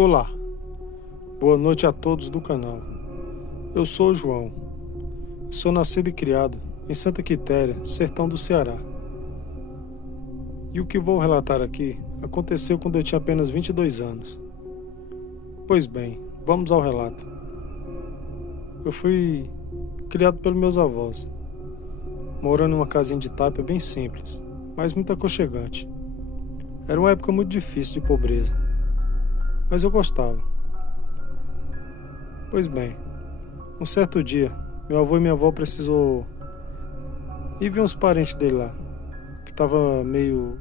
Olá, boa noite a todos do canal. Eu sou o João. Sou nascido e criado em Santa Quitéria, sertão do Ceará. E o que vou relatar aqui aconteceu quando eu tinha apenas 22 anos. Pois bem, vamos ao relato. Eu fui criado pelos meus avós, morando em uma casinha de taipa bem simples, mas muito aconchegante. Era uma época muito difícil de pobreza, mas eu gostava. Pois bem, um certo dia, meu avô e minha avó precisou ir ver uns parentes dele lá, que estava meio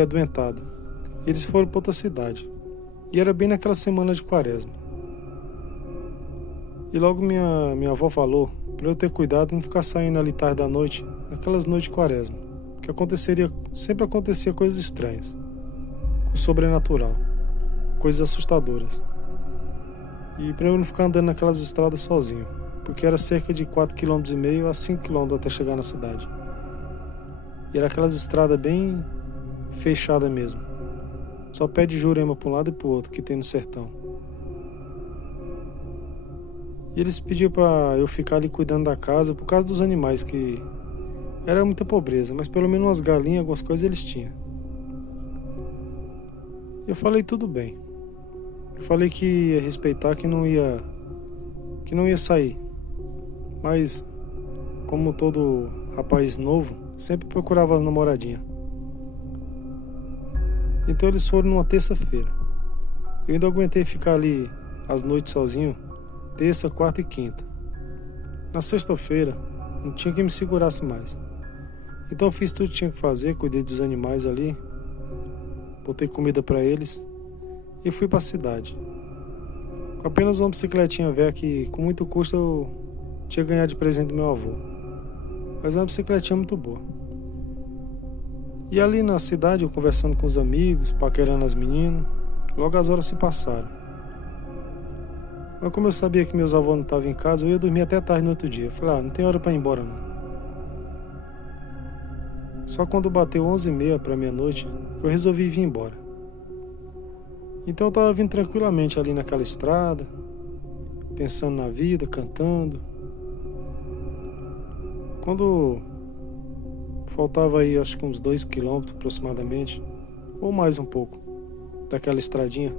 adoentado. E eles foram para outra cidade, e era bem naquela semana de quaresma. E logo minha avó falou para eu ter cuidado e não ficar saindo ali tarde da noite, naquelas noites de quaresma, que sempre acontecia coisas estranhas, o sobrenatural, coisas assustadoras. E para eu não ficar andando naquelas estradas sozinho, porque era cerca de 4,5 km a 5 km até chegar na cidade. E era aquelas estradas bem fechadas mesmo, só pé de Jurema para um lado e para o outro que tem no sertão. E eles pediam para eu ficar ali cuidando da casa por causa dos animais, que era muita pobreza, mas pelo menos umas galinhas, algumas coisas eles tinham. Eu falei tudo bem. Eu falei que ia respeitar, que não ia sair. Mas, como todo rapaz novo, sempre procurava namoradinha. Então eles foram numa terça-feira. Eu ainda aguentei ficar ali as noites sozinho, terça, quarta e quinta. Na sexta-feira, não tinha quem me segurasse mais. Então eu fiz tudo que tinha que fazer, cuidei dos animais ali, botei comida para eles e fui para a cidade. Com apenas uma bicicletinha velha que, com muito custo, eu tinha ganhado de presente do meu avô. Mas era uma bicicletinha muito boa. E ali na cidade, eu conversando com os amigos, paquerando as meninas, logo as horas se passaram. Mas como eu sabia que meus avós não estavam em casa, eu ia dormir até tarde no outro dia. Eu falei, não tem hora para ir embora não. Só quando bateu 11h30 para meia-noite, que eu resolvi vir embora. Então eu tava vindo tranquilamente ali naquela estrada, pensando na vida, cantando. Quando faltava aí acho que uns 2 km aproximadamente, ou mais um pouco, daquela estradinha.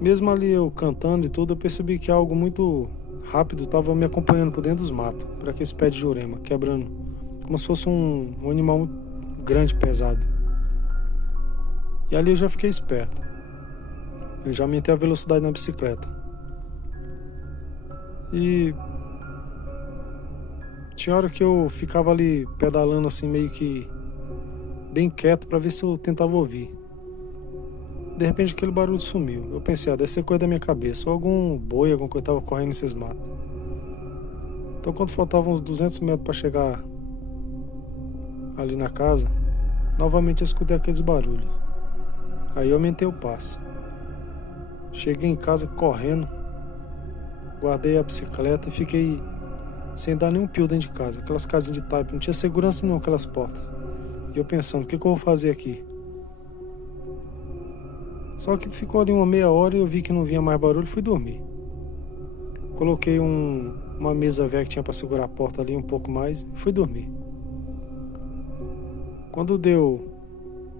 Mesmo ali eu cantando e tudo, eu percebi que algo muito rápido estava me acompanhando por dentro dos matos, por aqueles pés de Jurema, quebrando, como se fosse um animal muito grande, pesado. E ali eu já fiquei esperto. Eu já aumentei a velocidade na bicicleta. E tinha hora que eu ficava ali pedalando assim meio que bem quieto para ver se eu tentava ouvir. De repente aquele barulho sumiu. Eu pensei, deve ser coisa da minha cabeça, ou algum boi, alguma coisa tava correndo nesses matos. Então quando faltavam uns 200 metros para chegar ali na casa, novamente eu escutei aqueles barulhos. Aí eu aumentei o passo. Cheguei em casa correndo, guardei a bicicleta e fiquei sem dar nenhum pio dentro de casa. Aquelas casinhas de taipa, não tinha segurança não, aquelas portas. E eu pensando, o que eu vou fazer aqui? Só que ficou ali uma meia hora e eu vi que não vinha mais barulho e fui dormir. Coloquei uma mesa velha que tinha para segurar a porta ali um pouco mais e fui dormir. Quando deu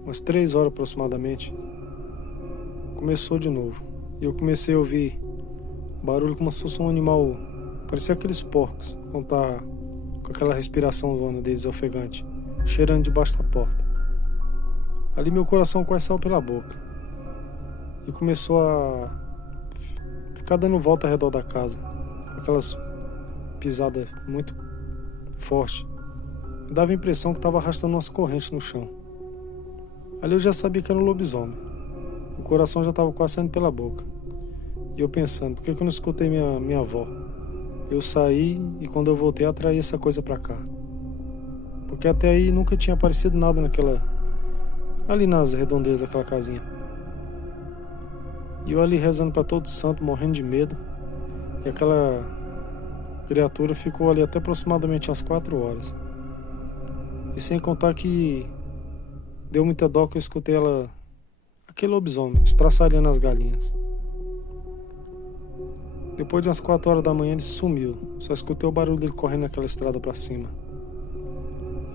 umas 3 horas aproximadamente, começou de novo. E eu comecei a ouvir barulho como se fosse um animal, parecia aqueles porcos, quando tá com aquela respiração zona deles ofegante, cheirando debaixo da porta. Ali meu coração quase saiu pela boca. E começou a ficar dando volta ao redor da casa, com aquelas pisadas muito fortes. Me dava a impressão que estava arrastando umas correntes no chão. Ali eu já sabia que era um lobisomem. O coração já estava quase saindo pela boca. E eu pensando, por que eu não escutei minha avó? Eu saí e quando eu voltei atraí essa coisa pra cá. Porque até aí nunca tinha aparecido nada ali nas redondezas daquela casinha. E eu ali rezando pra todo santo, morrendo de medo. E aquela criatura ficou ali até aproximadamente umas 4 horas. E sem contar que deu muita dó que eu escutei ela aquele lobisomem, estraçalhando as galinhas. Depois de umas 4 horas da manhã ele sumiu. Só escutei o barulho dele correndo naquela estrada pra cima.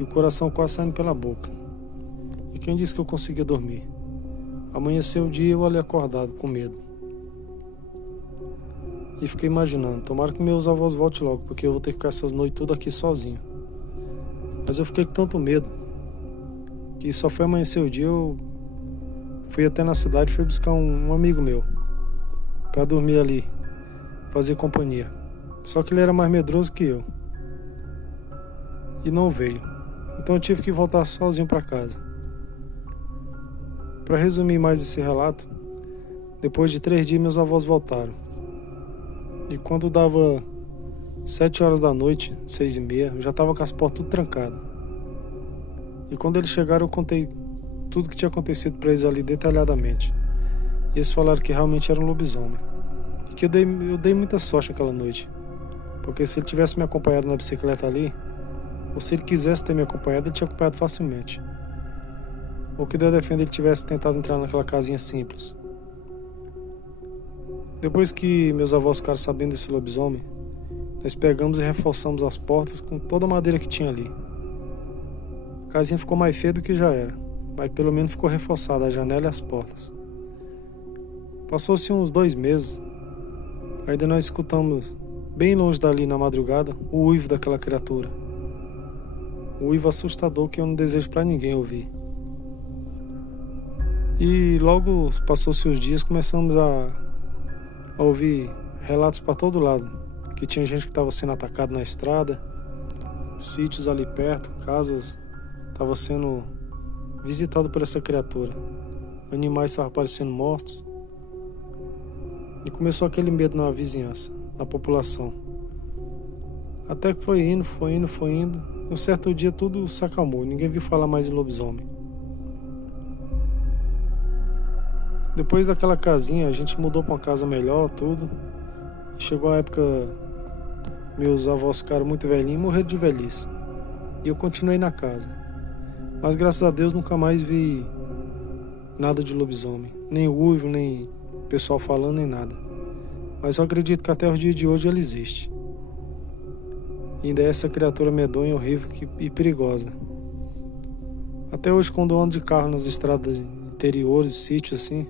E o coração quase saindo pela boca. E quem disse que eu conseguia dormir? Amanheceu o dia e eu ali acordado, com medo. E fiquei imaginando, tomara que meus avós voltem logo, porque eu vou ter que ficar essas noites tudo aqui sozinho. Mas eu fiquei com tanto medo, que só foi amanhecer o dia, eu fui até na cidade e fui buscar um amigo meu, pra dormir ali, fazer companhia. Só que ele era mais medroso que eu. E não veio. Então eu tive que voltar sozinho pra casa. Pra resumir mais esse relato, depois de 3 dias meus avós voltaram. E quando dava 7 horas da noite, 6h30, eu já tava com as portas tudo trancadas. E quando eles chegaram eu contei tudo que tinha acontecido pra eles ali detalhadamente. E eles falaram que realmente era um lobisomem. E que eu dei muita sorte aquela noite. Porque se ele tivesse me acompanhado na bicicleta ali, ou se ele quisesse ter me acompanhado, ele tinha acompanhado facilmente. Ou que Deus defenda ele tivesse tentado entrar naquela casinha simples. Depois que meus avós ficaram sabendo desse lobisomem, nós pegamos e reforçamos as portas com toda a madeira que tinha ali. A casinha ficou mais feia do que já era, mas pelo menos ficou reforçada a janela e as portas. Passou-se uns 2 meses, ainda nós escutamos, bem longe dali na madrugada, o uivo daquela criatura. Um uivo assustador que eu não desejo pra ninguém ouvir. E logo passou-se os dias, começamos a ouvir relatos para todo lado, que tinha gente que estava sendo atacado na estrada, sítios ali perto, casas estavam sendo visitadas por essa criatura, animais estavam aparecendo mortos, e começou aquele medo na vizinhança, na população. Até que foi indo, e um certo dia tudo se acalmou, ninguém viu falar mais em lobisomem. Depois daquela casinha, a gente mudou para uma casa melhor, tudo. E chegou a época, meus avós ficaram muito velhinhos e morreram de velhice. E eu continuei na casa. Mas graças a Deus nunca mais vi nada de lobisomem. Nem uivo, nem pessoal falando, nem nada. Mas eu acredito que até os dias de hoje ele existe. E ainda é essa criatura medonha, horrível e perigosa. Até hoje, quando eu ando de carro nas estradas interiores, sítios assim,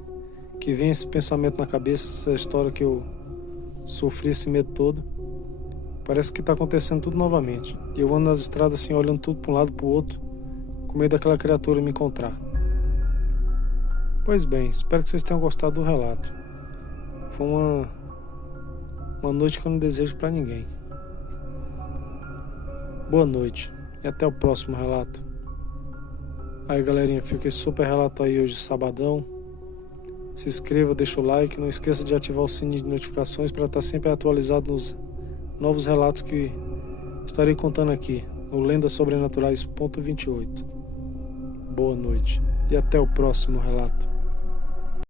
que vem esse pensamento na cabeça, essa história que eu sofri, esse medo todo, parece que está acontecendo tudo novamente. E eu ando nas estradas assim, olhando tudo para um lado para o outro, com medo daquela criatura me encontrar. Pois bem, espero que vocês tenham gostado do relato. Foi uma noite que eu não desejo para ninguém. Boa noite e até o próximo relato. Aí galerinha, fica esse super relato aí hoje, sabadão. Se inscreva, deixa o like, não esqueça de ativar o sininho de notificações para estar sempre atualizado nos novos relatos que estarei contando aqui no lendasobrenaturais.28. Boa noite e até o próximo relato.